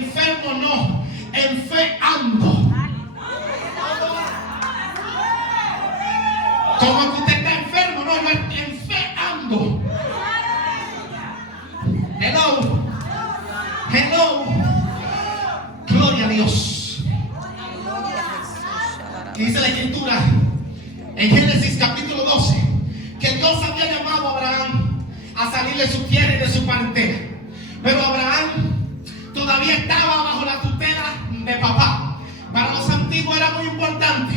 enfermo no, en fe ando. Como que usted está enfermo, no, en fe ando. Hello. Hello. Gloria a Dios. ¿Qué dice la escritura? En Génesis capítulo 12, que Dios había llamado a Abraham a salir de su tierra y de su parentela. Pero Abraham todavía estaba bajo la tutela de papá. Para los antiguos era muy importante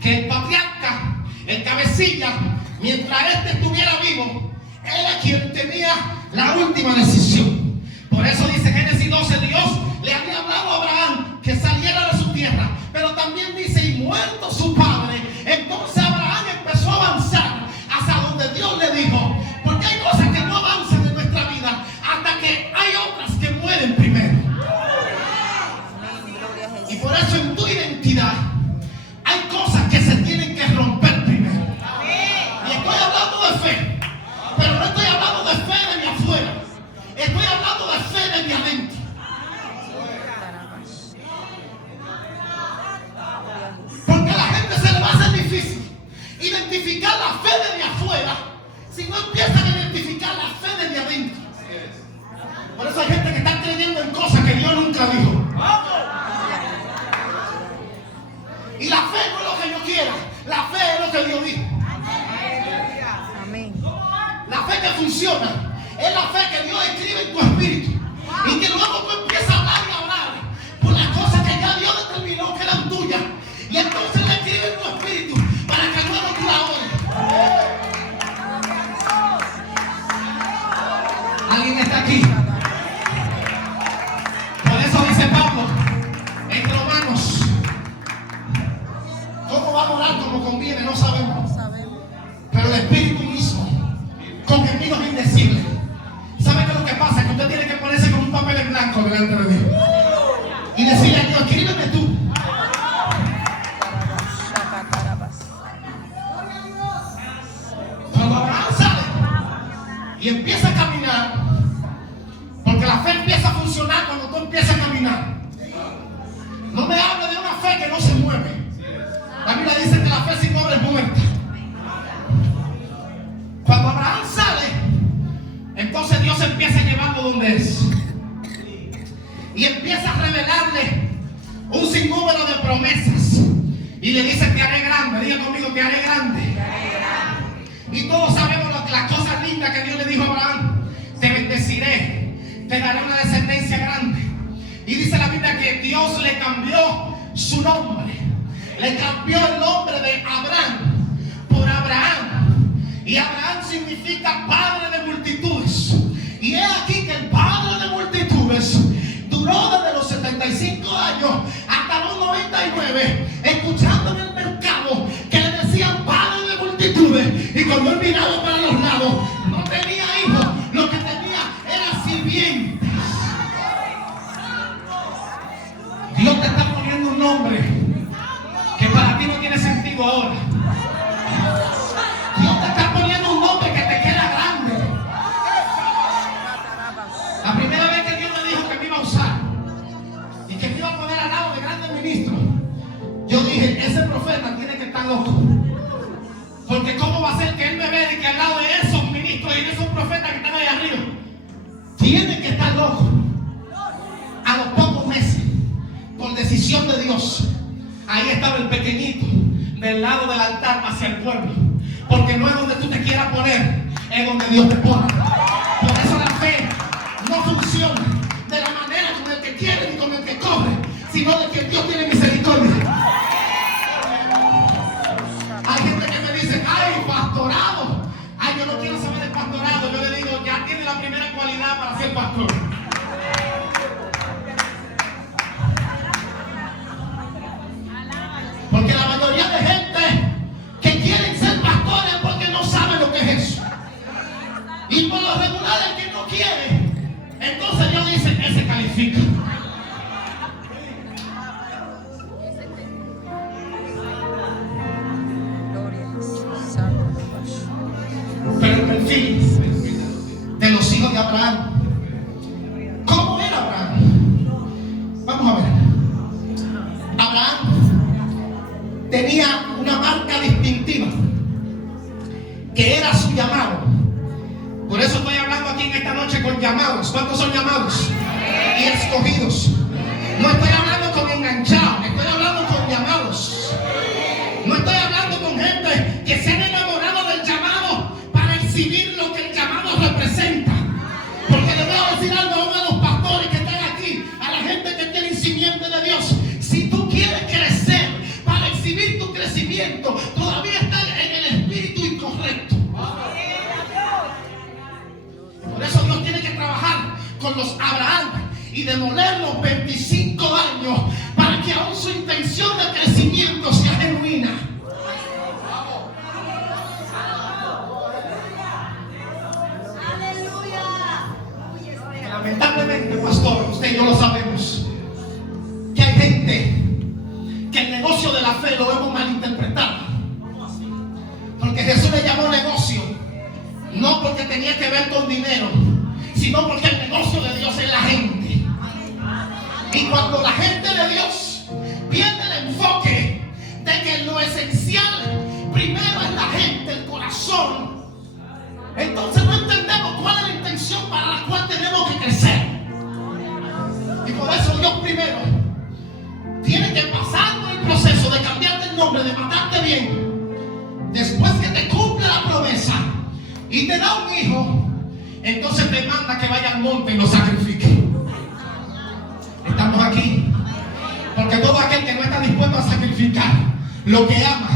que el patriarca, el cabecilla, mientras éste estuviera vivo, era quien tenía la última decisión. Por eso dice Génesis 12, Dios le había hablado a Abraham que saliera de su tierra. Pero también dice, y muerto su padre, entonces Abraham empezó a avanzar hasta donde Dios le dijo. Porque hay cosas que no avanzan en nuestra vida hasta que hay otras que mueren primero. Y por eso en tu identidad hay cosas que se tienen que romper primero. Y estoy hablando de fe, pero no estoy hablando de fe de mi afuera. Estoy hablando de fe de mi adentro. Porque a la gente se le va a hacer difícil identificar la fe de mi afuera si no empiezan a identificar la fe de mi adentro. Por eso hay gente que está creyendo en cosas que Dios nunca dijo. Y la fe no es lo que yo quiera, la fe es lo que Dios dijo. La fe que funciona es la fe que Dios escribe en tu espíritu y que luego tú empiezas a hablar y a orar por las cosas que ya Dios determinó que eran tuyas, y entonces la escribe en tu espíritu para que luego tú la ores. ¿Alguien está aquí? Por eso dice Pablo en Romanos, ¿cómo vamos a orar como conviene? No sabemos. Pero el Espíritu mismo, con gemidos indecibles. ¿Sabe qué es lo que pasa? Que usted tiene que ponerse con un papel en blanco delante de Dios y decirle a Dios, escríbeme tú. Cuando Abraham sale y empieza a caminar, porque la fe empieza a funcionar cuando tú empiezas a caminar. No me hable de una fe que no se mueve. La Biblia dice que la fe sin obra es muerta. Cuando Abraham sale, entonces Dios empieza a llevarlo donde es y empieza a revelarle un sinnúmero de promesas y le dice, te haré grande. Diga conmigo, te haré grande. Y todos sabemos las cosas lindas que Dios le dijo a Abraham. Te bendeciré, te daré una descendencia grande. Y dice la Biblia que Dios le cambió su nombre. Le cambió el nombre de Abraham por Abraham. Y Abraham significa padre de multitudes. Y es aquí que el padre de multitudes duró desde los 75 años hasta los 99, escuchando en el mercado que le decían padre de multitudes. Y cuando él miraba para los lados, no tenía hijos, lo que tenía era sirvientes. Dios te está poniendo un nombre que para ti no tiene sentido ahora. Dios te está poniendo un nombre que te queda grande. La primera vez que Dios me dijo que me iba a usar y que me iba a poner al lado de grandes ministros, yo dije, ese profeta tiene que estar loco. Porque cómo va a ser que él me vea y que al lado de esos ministros y de esos profetas que están ahí arriba, tiene que estar loco. A los pocos meses, por decisión de Dios, ahí estaba el pequeñito del lado del altar hacia el pueblo. Porque no es donde tú te quieras poner, es donde Dios te pone. Por eso la fe no funciona de la manera con el que quiere ni con el que corre, sino de que Dios tiene misericordia. Hay gente que me dice, ay, pastorado. Ay, yo no quiero saber del pastorado. Yo le digo, ya tiene la primera cualidad para ser pastor. Porque la mayoría de gente que quieren ser pastores porque no saben lo que es eso. Y por lo regular el que no quiere, entonces Dios dice, ese califica. Pero el perfil de los hijos de Abraham, ¿cómo era Abraham? en esta noche con llamados. ¿Cuántos son llamados? Y escogidos. No estoy hablando con enganchados, estoy hablando con llamados. No estoy hablando con gente que se han enamorado del llamado para exhibir lo que el llamado representa. Porque le voy a decir algo a uno de los pastores que están aquí, a la gente que tiene simiente de Dios. Si tú quieres crecer para exhibir tu crecimiento, todavía estás en el espíritu incorrecto. Por eso Dios tiene que trabajar con los Abraham y demoler los 25 años para que aún su intención de crecimiento sea genuina. Lamentablemente, pastor, usted y yo lo sabemos, que hay gente que el negocio de la fe lo hemos malinterpretado. Porque Jesús le llamó negocio no porque tenía que ver con dinero, sino porque el negocio de Dios es la gente. Y cuando la gente de Dios pierde el enfoque de que lo esencial primero es la gente, el corazón, entonces no entendemos cuál es la intención para la cual tenemos que crecer. Y por eso Dios primero tiene que pasar por el proceso de cambiarte el nombre, de matarte bien. Después que te cumple la promesa y te da un hijo, entonces te manda que vaya al monte y lo sacrifique. Estamos aquí porque todo aquel que no está dispuesto a sacrificar lo que ama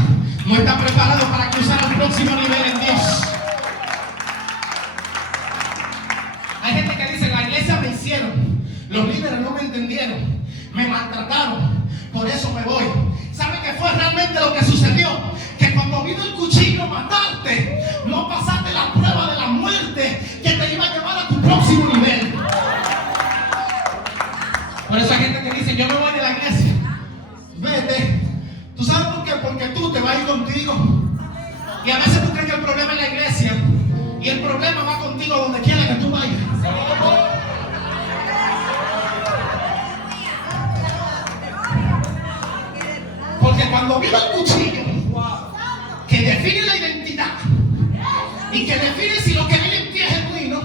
no está preparado para cruzar al próximo nivel en Dios. Hay gente que dice: la iglesia me hicieron, los líderes no me entendieron, me maltrataron, por eso me voy. ¿Sabe qué fue realmente lo que sucedió? Que cuando vino el cuchillo a matarte, no pasaste la prueba de la muerte que te iba a llevar a tu próximo nivel. Por eso hay gente que dice: yo me voy de la iglesia. Vete. ¿Tú sabes por qué? Porque tú te vas a ir contigo. Y a veces tú crees que el problema es la iglesia, y el problema va contigo donde quiera que tú vayas. Porque cuando vino el cuchillo que define la identidad y que define si lo que hay en ti es genuino,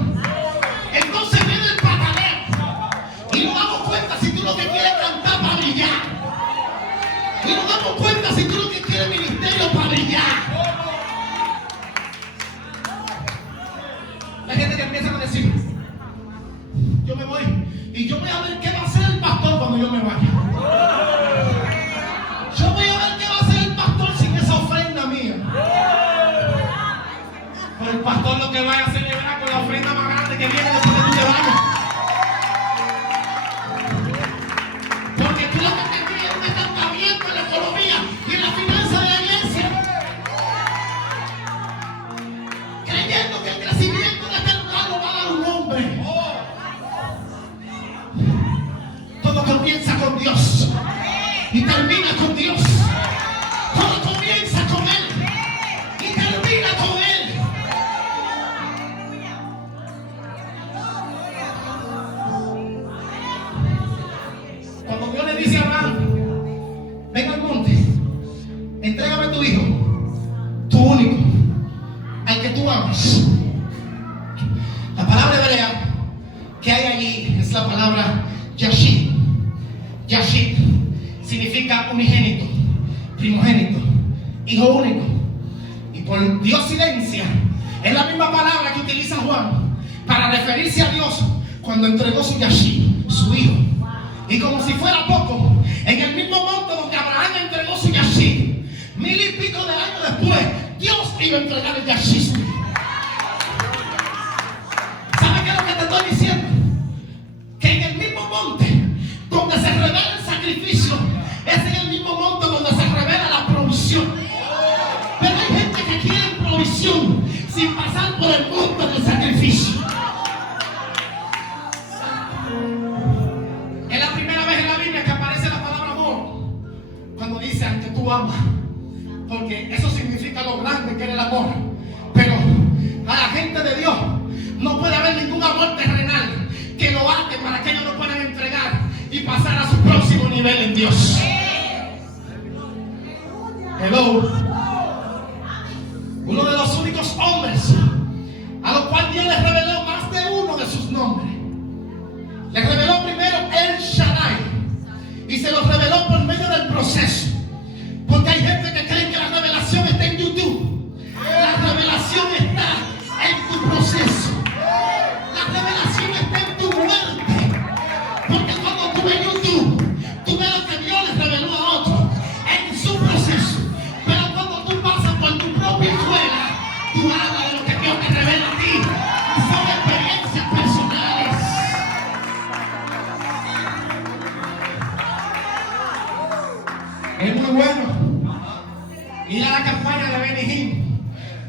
entonces viene el pataleo y nos damos cuenta si tú lo que quieres cantar para brillar, y nos damos cuenta si tú lo que quieres ministerio para brillar. Hay gente que empieza a decir: yo me voy y yo voy a ver qué va a hacer el pastor cuando yo me vaya. Yo voy a ver qué va a hacer el pastor sin esa ofrenda mía. Pero el pastor lo que vaya a celebrar con la ofrenda más grande que viene después de que tú te vayas. Porque tú lo que te quieres es un estancamiento en la economía y en la finanza de la iglesia, creyendo que el crecimiento de este lugar lo va a dar un hombre. Todo comienza con Dios y termina con Dios. Todo comienza con Él y termina con Él. Cuando Dios le dice a Abraham: ven al monte, entrégame tu hijo, tu único, al que tú amas. La palabra hebrea que hay allí es la palabra Yashid. Yashid significa unigénito, primogénito, hijo único. Y por diosidencia es la misma palabra que utiliza Juan para referirse a Dios cuando entregó su Yashid, su hijo. Y como si fuera poco, en el mismo monte donde Abraham entregó su Yashid, 1000 y pico de años después, Dios iba a entregar el Yashid. ¿Sabe qué es lo que te estoy diciendo? Que en el mismo monte donde se revela el sacrificio, es en el mismo monte donde se revela la provisión. Pero hay gente que quiere provisión sin pasar por el monte del sacrificio. Es la primera vez en la Biblia que aparece la palabra amor, cuando dice al que tú amas, porque eso significa lo grande que era el amor. Pero a la gente de Dios no puede haber ningún amor terrenal que lo ate para que ellos no puedan entregar y pasar a su próximo nivel en Dios. Hello. Uno de los únicos hombres a los cuales Dios les reveló más de uno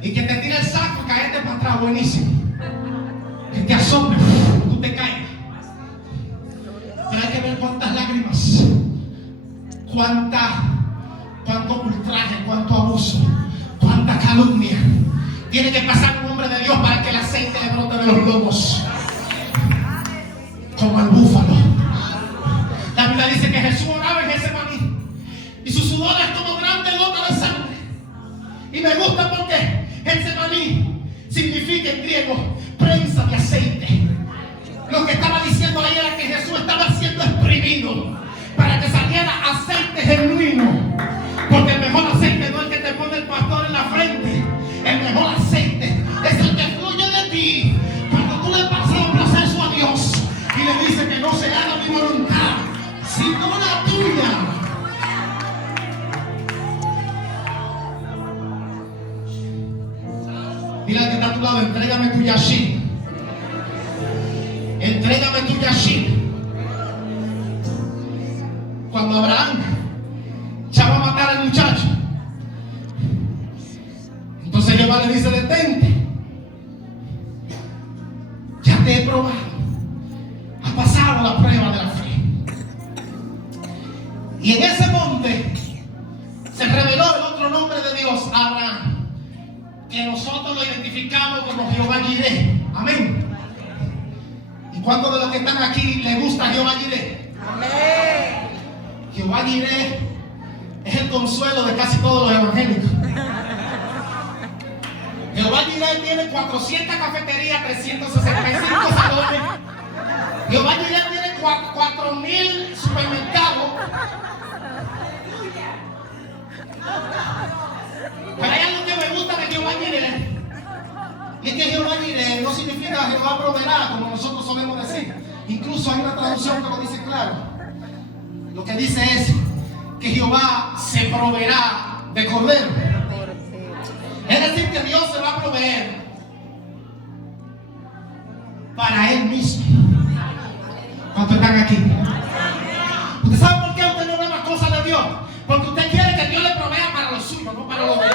y que te tire el saco y caerte para atrás, buenísimo. Que te asombre, tú te caigas. Pero hay que ver cuántas lágrimas, cuánto ultraje, cuánto abuso, cuánta calumnia tiene que pasar un hombre de Dios para que el aceite le brote de los lomos, como el búfalo. La Biblia dice que Jesús oraba en Getsemaní y su sudor es como grande gota de sangre. Y me gusta porque Getsemaní significa en griego prensa de aceite. Lo que estaba diciendo ahí era que Jesús estaba siendo exprimido para que saliera aceite genuino. Porque el mejor aceite no es el que te pone el pastor en la frente. El mejor aceite es el que fluye de ti cuando tú le pasas el proceso a Dios y le dices que no se haga mi voluntad sino la tuya. Dile al que está a tu lado, entrégame tu yashir. Entrégame tu yashir. Cuando Abraham ya va a matar al muchacho, entonces Jehová le dice: detente, ya te he probado, has pasado la prueba de la fe. Y en ese monte se reveló el otro nombre de Dios, Abraham, que nosotros lo identificamos como Jehová Jireh. Amén. ¿Y cuántos de los que están aquí les gusta Jehová Jireh? Amén. Jehová Jireh es el consuelo de casi todos los evangélicos. Jehová Jireh tiene 400 cafeterías, 365 salones. Jehová Jireh tiene 4,000 supermercados. Pero hay algo que me gusta de Jehová Jireh, y es que Jehová Jireh no significa Jehová proveerá, como nosotros solemos decir. Incluso hay una traducción que lo dice claro. Lo que dice es que Jehová se proveerá de cordero. Es decir, que Dios se va a proveer para Él mismo. ¿Cuántos están aquí? ¿Usted sabe por qué usted no ve más cosas de Dios? Porque usted quiere que Dios le provea para lo suyo, no para lo de Él.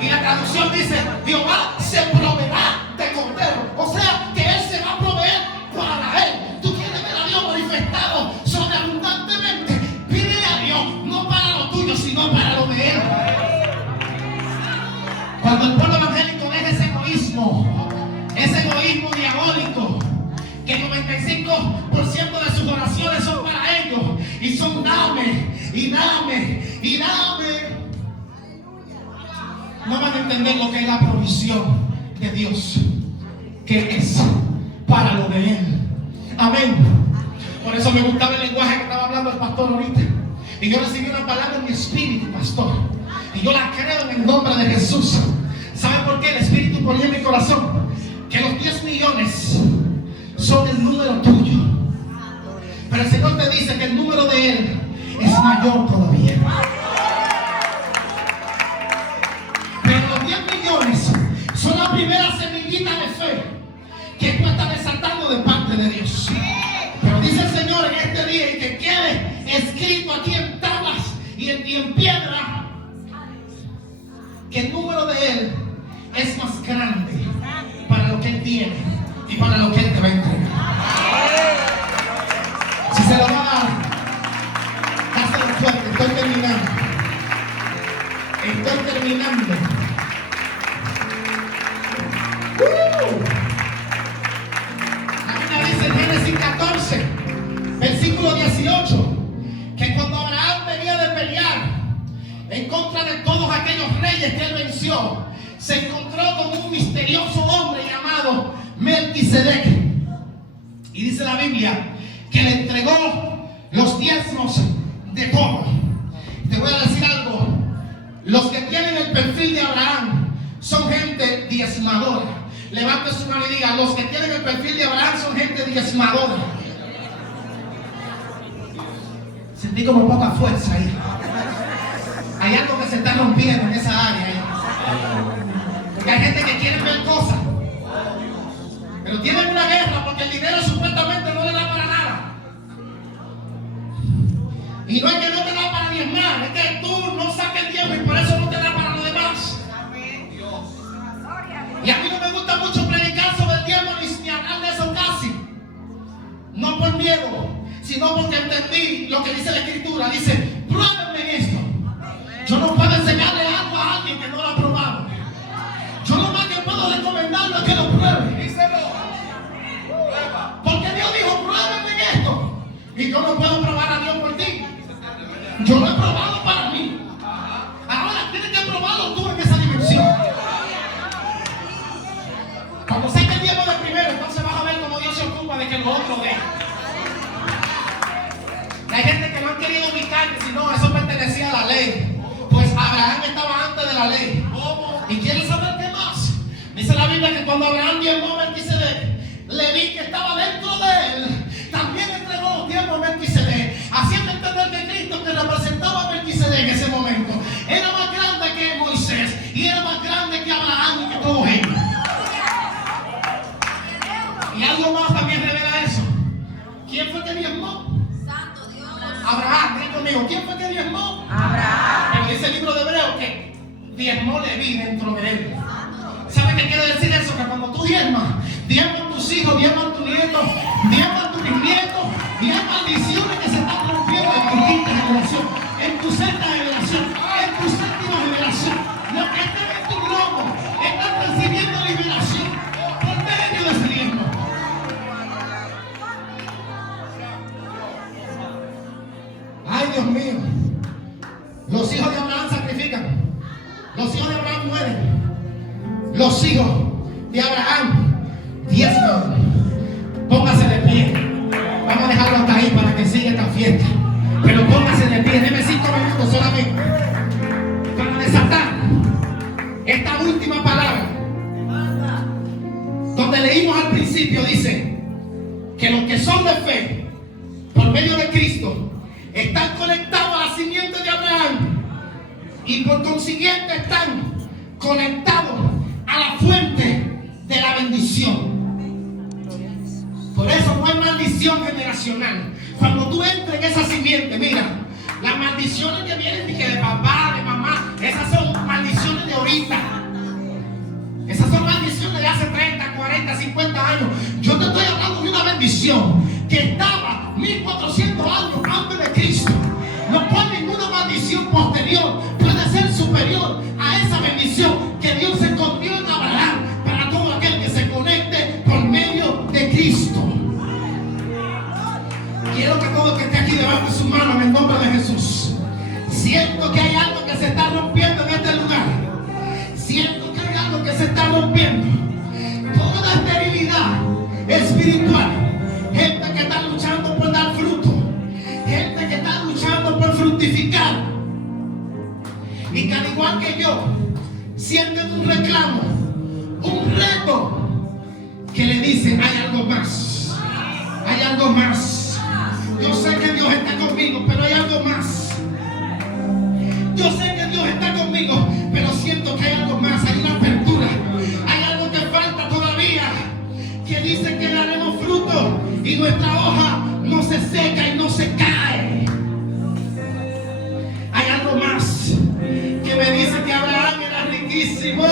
Y la traducción dice: Jehová se proveerá de cordero. O sea, que Él se va a proveer para Él. Tú quieres ver a Dios manifestado sobreabundantemente. Pide a Dios, no para lo tuyo, sino para lo de Él. Cuando el pueblo evangélico deja ese egoísmo diabólico, que el 95% de sus oraciones son para ellos y son dame, y dame, y dame, no van a entender lo que es la provisión de Dios, que es para lo de Él. Amén. Por eso me gustaba el lenguaje que estaba hablando el pastor ahorita. Y yo recibí una palabra en mi espíritu, pastor, y yo la creo en el nombre de Jesús. ¿Sabe por qué? El Espíritu ponía en mi corazón que los 10 millones son el número tuyo, pero el Señor te dice que el número de Él es mayor todavía. Pero los 10 millones son la primera semillita de fe que tú estás desatando de parte de Dios. Pero dice el Señor en este día, y que quede escrito aquí en tablas y en piedra, que el número de Él es más grande para lo que Él tiene y para lo que Él te va a entregar. Si se lo va a dar, dáselo fuerte. Estoy terminando. La Biblia dice en Génesis 14, versículo 18, que cuando Abraham venía de pelear en contra de todos aquellos reyes que él venció, se encontró con un misterioso hombre llamado Melquisedec. Y dice la Biblia que le entregó los diezmos de todo. Te voy a decir algo: los que tienen el perfil de Abraham son gente diezmadora. Levante su mano y diga: los que tienen el perfil de Abraham son gente diezmadora. Sentí como poca fuerza ahí. Hay algo que se está rompiendo en esa área ahí. Porque hay gente que quiere ver cosas, pero tienen una guerra porque el dinero supuestamente no le da para nada. Y no es que no te da para diezmar, es que tú no sacas el diezmo y por eso no te da para lo demás. Y a mí no me gusta mucho predicar sobre el diezmo ni hablar de eso casi. No por miedo, sino porque entendí lo que dice la Escritura. Dice, pruébenme en esto. Yo no puedo enseñarle algo a alguien que no lo ha probado. Yo lo más que puedo recomendarle es que lo pruebe. Porque Dios dijo, pruébenme en esto. Y yo no puedo probar a Dios por ti. Yo lo he probado para mí. Ahora tienes que probarlo tú en esa dimensión. Cuando saque el diezmo de primero, entonces vas a ver cómo Dios se ocupa de que los otros den. Hay gente que no han querido ubicar que si no, eso pertenecía a la ley. Pues Abraham estaba antes de la ley. ¿Y quieres saber qué más? Dice la Biblia que cuando Abraham diezmó a Melquisedec, Leví, que estaba dentro de él, también entregó los diezmos a Melquisedec, haciendo entender que Cristo, que representaba a Melquisedec en ese momento, era más grande que Moisés y era más grande que Abraham y que todos ellos. Y algo más también revela eso. ¿Quién fue que diezmó? Santo Dios. Abraham. Diga conmigo, ¿quién fue que diezmó? Abraham. Pero dice el libro de Hebreos que diezmó Leví dentro de él. ¿Sabe qué quiere decir eso? Que cuando tú diezmas a tus hijos, diezmas a tus nietos, diezmas a tus bisnietos, y hay maldiciones que se están rompiendo en tu quinta generación, en tu sexta generación, en tu séptima generación. Los que están en tu globo están recibiendo liberación por medio de ese diezmo. Ay, Dios mío. Los hijos de Abraham sacrifican. Los hijos de Abraham mueren. Los hijos de Abraham diezman. Póngase de pie. Vamos a dejarlo hasta ahí para que siga esta fiesta. Pero póngase de pie. Deme 5 minutos solamente para desatar esta última palabra. Donde leímos al principio, dice que los que son de fe por medio de Cristo están conectados a la simiente de Abraham y por consiguiente están conectados a la fuente de la bendición. Por eso no hay maldición generacional. Cuando tú entres en esa simiente, mira, las maldiciones que vienen de papá, de mamá, esas son maldiciones de ahorita. Esas son maldiciones de hace 30, 40, 50 años. Yo te estoy hablando de una bendición que estaba 1400 años antes de Cristo. No puede ninguna maldición posterior puede ser superior a esa bendición que Dios escondió en Abraham para todo aquel que se conecte por medio de Cristo. Quiero que todo el que esté aquí levante su mano en el nombre de Jesús. Siento que hay algo que se está rompiendo en este lugar. Siento que hay algo que se está rompiendo. Toda esterilidad espiritual, gente que está luchando por dar fruto, gente que está luchando por fructificar, y que al igual que yo sienten un reclamo, un reto, que le dicen hay algo más, hay algo más. Yo sé que Dios está conmigo, pero hay algo más. Yo sé que Dios está conmigo, pero siento que hay algo más, hay una apertura, hay algo que falta todavía, que dice que daremos fruto y nuestra hoja no se seca y no se cae. Hay algo más que me dice que Abraham era riquísimo.